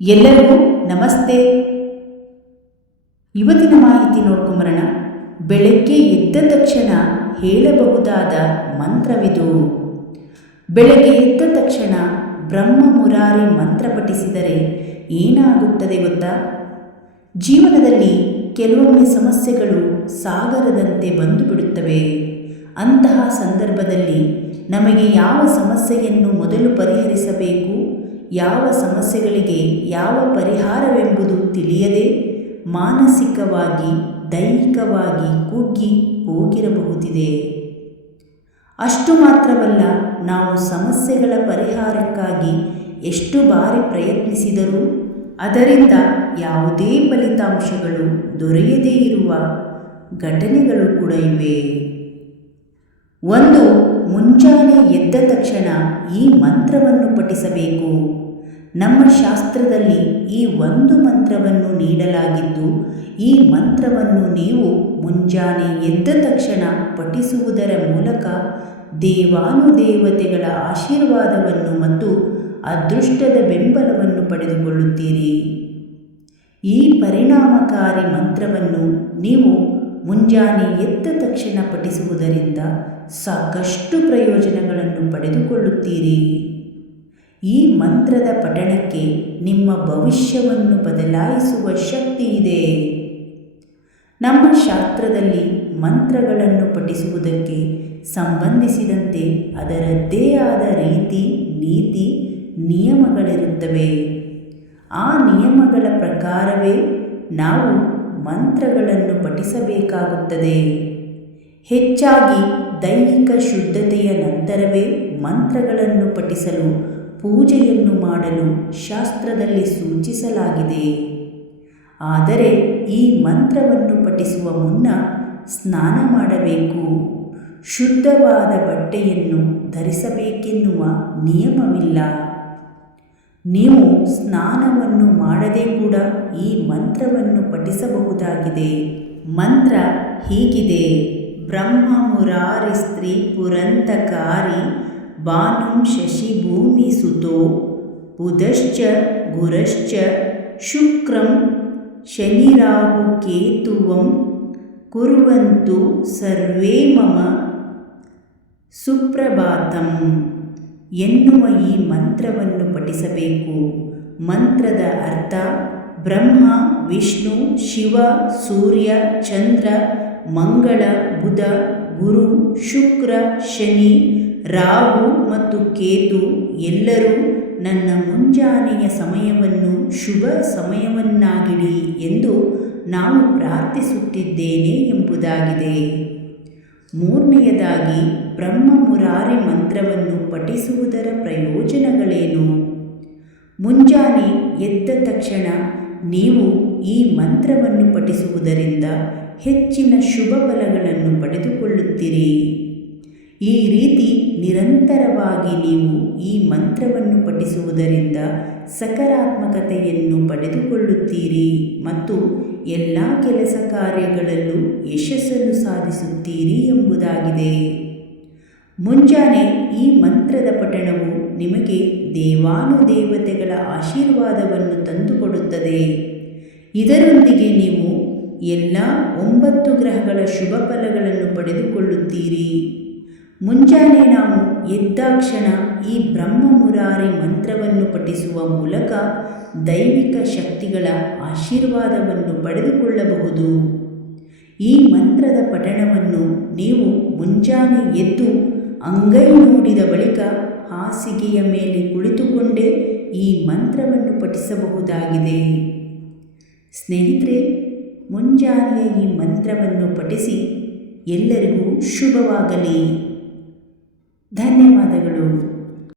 ಎಲ್ಲರಿಗೂ ನಮಸ್ತೆ. ಇವತ್ತಿನ ಮಾಹಿತಿ ನೋಡ್ಕೊಂಬರೋಣ. ಬೆಳಗ್ಗೆ ಎದ್ದ ತಕ್ಷಣ ಹೇಳಬಹುದಾದ ಮಂತ್ರವಿದು. ಬೆಳಗ್ಗೆ ಎದ್ದ ತಕ್ಷಣ ಬ್ರಹ್ಮ ಮುರಾರಿ ಮಂತ್ರ ಪಠಿಸಿದರೆ ಏನಾಗುತ್ತದೆ ಗೊತ್ತಾ? ಜೀವನದಲ್ಲಿ ಕೆಲವೊಮ್ಮೆ ಸಮಸ್ಯೆಗಳು ಸಾಗರದಂತೆ ಬಂದು ಬಿಡುತ್ತವೆ ಅಂತಹ ಸಂದರ್ಭದಲ್ಲಿ ನಮಗೆ ಯಾವ ಸಮಸ್ಯೆಯನ್ನು ಮೊದಲು ಪರಿಹರಿಸಬೇಕು? ಯಾವ ಸಮಸ್ಯೆಗಳಿಗೆ ಯಾವ ಪರಿಹಾರವೆಂಬುದು ತಿಳಿಯದೆ ಮಾನಸಿಕವಾಗಿ, ದೈಹಿಕವಾಗಿ ಕುಗ್ಗಿ ಹೋಗಿರಬಹುದಿದೆ. ಅಷ್ಟು ಮಾತ್ರವಲ್ಲ, ನಾವು ಸಮಸ್ಯೆಗಳ ಪರಿಹಾರಕ್ಕಾಗಿ ಎಷ್ಟು ಬಾರಿ ಪ್ರಯತ್ನಿಸಿದರೂ ಅದರಿಂದ ಯಾವುದೇ ಫಲಿತಾಂಶಗಳು ದೊರೆಯದೇ ಇರುವ ಘಟನೆಗಳು ಕೂಡ ಇವೆ. ಒಂದು ಮುಂಜಾನೆ ಎದ್ದ ತಕ್ಷಣ ಈ ಮಂತ್ರವನ್ನು ಪಠಿಸಬೇಕು. ನಮ್ಮ ಶಾಸ್ತ್ರದಲ್ಲಿ ಈ ಒಂದು ಮಂತ್ರವನ್ನು ನೀಡಲಾಗಿದ್ದು, ಈ ಮಂತ್ರವನ್ನು ನೀವು ಮುಂಜಾನೆ ಎದ್ದ ತಕ್ಷಣ ಪಠಿಸುವುದರ ಮೂಲಕ ದೇವಾನುದೇವತೆಗಳ ಆಶೀರ್ವಾದವನ್ನು ಮತ್ತು ಅದೃಷ್ಟದ ಬೆಂಬಲವನ್ನು ಪಡೆದುಕೊಳ್ಳುತ್ತೀರಿ. ಈ ಪರಿಣಾಮಕಾರಿ ಮಂತ್ರವನ್ನು ನೀವು ಮುಂಜಾನೆ ಎದ್ದ ತಕ್ಷಣ ಪಠಿಸುವುದರಿಂದ ಸಾಕಷ್ಟು ಪ್ರಯೋಜನಗಳನ್ನು ಪಡೆದುಕೊಳ್ಳುತ್ತೀರಿ. ಈ ಮಂತ್ರದ ಪಠಣಕ್ಕೆ ನಿಮ್ಮ ಭವಿಷ್ಯವನ್ನು ಬದಲಾಯಿಸುವ ಶಕ್ತಿ ಇದೆ. ನಮ್ಮ ಶಾಸ್ತ್ರದಲ್ಲಿ ಮಂತ್ರಗಳನ್ನು ಪಠಿಸುವುದಕ್ಕೆ ಸಂಬಂಧಿಸಿದಂತೆ ಅದರದ್ದೇ ಆದ ರೀತಿ, ನೀತಿ, ನಿಯಮಗಳಿರುತ್ತವೆ. ಆ ನಿಯಮಗಳ ಪ್ರಕಾರವೇ ನಾವು ಮಂತ್ರಗಳನ್ನು ಪಠಿಸಬೇಕಾಗುತ್ತದೆ. ಹೆಚ್ಚಾಗಿ ದೈಹಿಕ ಶುದ್ಧತೆಯ ನಂತರವೇ ಮಂತ್ರಗಳನ್ನು ಪಠಿಸಲು, ಪೂಜೆಯನ್ನು ಮಾಡಲು ಶಾಸ್ತ್ರದಲ್ಲಿ ಸೂಚಿಸಲಾಗಿದೆ. ಆದರೆ ಈ ಮಂತ್ರವನ್ನು ಪಠಿಸುವ ಮುನ್ನ ಸ್ನಾನ ಮಾಡಬೇಕು. ಶುದ್ಧವಾದ ಬಟ್ಟೆಯನ್ನು ಧರಿಸಬೇಕೆನ್ನುವ ನಿಯಮವಿಲ್ಲ. ನೀವು ಸ್ನಾನವನ್ನು ಮಾಡದೆ ಕೂಡ ಈ ಮಂತ್ರವನ್ನು ಪಠಿಸಬಹುದಾಗಿದೆ. ಮಂತ್ರ ಹೀಗಿದೆ. ಬ್ರಹ್ಮ ಮುರಾರಿ ಸ್ತ್ರೀ ಪುರಂತಕಾರಿ ಭಾನುಂ ಶಶಿ ಭೂಮಿ ಸುತೋ. ಬುಧಶ್ಚ ಗುರಶ್ಚ ಶುಕ್ರಂ ಶನಿರಾಹು ಕೇತುವಂ ಕುರುವಂತು ಸರ್ವೇ ಮಮ ಸುಪ್ರಭಾತಂ. ಎನ್ನುವ ಈ ಮಂತ್ರವನ್ನು ಪಠಿಸಬೇಕು. ಮಂತ್ರದ ಅರ್ಥ, ಬ್ರಹ್ಮ, ವಿಷ್ಣು, ಶಿವ, ಸೂರ್ಯ, ಚಂದ್ರ, ಮಂಗಳ, ಬುಧ, ಗುರು, ಶುಕ್ರ, ಶನಿ, ರಾಹು ಮತ್ತು ಕೇತು ಎಲ್ಲರೂ ನನ್ನ ಮುಂಜಾನೆಯ ಸಮಯವನ್ನು ಶುಭ ಸಮಯವನ್ನಾಗಿಡಿ ಎಂದು ನಾವು ಪ್ರಾರ್ಥಿಸುತ್ತಿದ್ದೇನೆ ಎಂಬುದಾಗಿದೆ. ಮೂರನೆಯದಾಗಿ ಬ್ರಹ್ಮ ಮುರಾರಿ ಮಂತ್ರವನ್ನು ಪಠಿಸುವುದರ ಪ್ರಯೋಜನಗಳೇನು? ಮುಂಜಾನೆ ಎದ್ದ ತಕ್ಷಣ ನೀವು ಈ ಮಂತ್ರವನ್ನು ಪಠಿಸುವುದರಿಂದ ಹೆಚ್ಚಿನ ಶುಭ ಫಲಗಳನ್ನು ಪಡೆದುಕೊಳ್ಳುತ್ತೀರಿ. ಈ ರೀತಿ ನಿರಂತರವಾಗಿ ನೀವು ಈ ಮಂತ್ರವನ್ನು ಪಠಿಸುವುದರಿಂದ ಸಕಾರಾತ್ಮಕತೆಯನ್ನು ಪಡೆದುಕೊಳ್ಳುತ್ತೀರಿ ಮತ್ತು ಎಲ್ಲ ಕೆಲಸ ಕಾರ್ಯಗಳಲ್ಲೂ ಯಶಸ್ಸನ್ನು ಸಾಧಿಸುತ್ತೀರಿ ಎಂಬುದಾಗಿದೆ. ಮುಂಜಾನೆ ಈ ಮಂತ್ರದ ಪಠಣವು ನಿಮಗೆ ದೇವಾನುದೇವತೆಗಳ ಆಶೀರ್ವಾದವನ್ನು ತಂದುಕೊಡುತ್ತದೆ. ಇದರೊಂದಿಗೆ ನೀವು ಎಲ್ಲ ಒಂಬತ್ತು ಗ್ರಹಗಳ ಶುಭ ಫಲಗಳನ್ನು ಪಡೆದುಕೊಳ್ಳುತ್ತೀರಿ. ಮುಂಜಾನೆ ನಾವು ಎದ್ದಾಕ್ಷಣ ಈ ಬ್ರಹ್ಮ ಮುರಾರಿ ಮಂತ್ರವನ್ನು ಪಠಿಸುವ ಮೂಲಕ ದೈವಿಕ ಶಕ್ತಿಗಳ ಆಶೀರ್ವಾದವನ್ನು ಪಡೆದುಕೊಳ್ಳಬಹುದು. ಈ ಮಂತ್ರದ ಪಠಣವನ್ನು ನೀವು ಮುಂಜಾನೆ ಎದ್ದು ಅಂಗೈ ನೋಡಿದ ಬಳಿಕ ಹಾಸಿಗೆಯ ಮೇಲೆ ಕುಳಿತುಕೊಂಡೇ ಈ ಮಂತ್ರವನ್ನು ಪಠಿಸಬಹುದಾಗಿದೆ. ಸ್ನೇಹಿತರೆ, ಮುಂಜಾನೆಯ ಈ ಮಂತ್ರವನ್ನು ಪಠಿಸಿ ಎಲ್ಲರಿಗೂ ಶುಭವಾಗಲಿ. ಧನ್ಯವಾದಗಳು.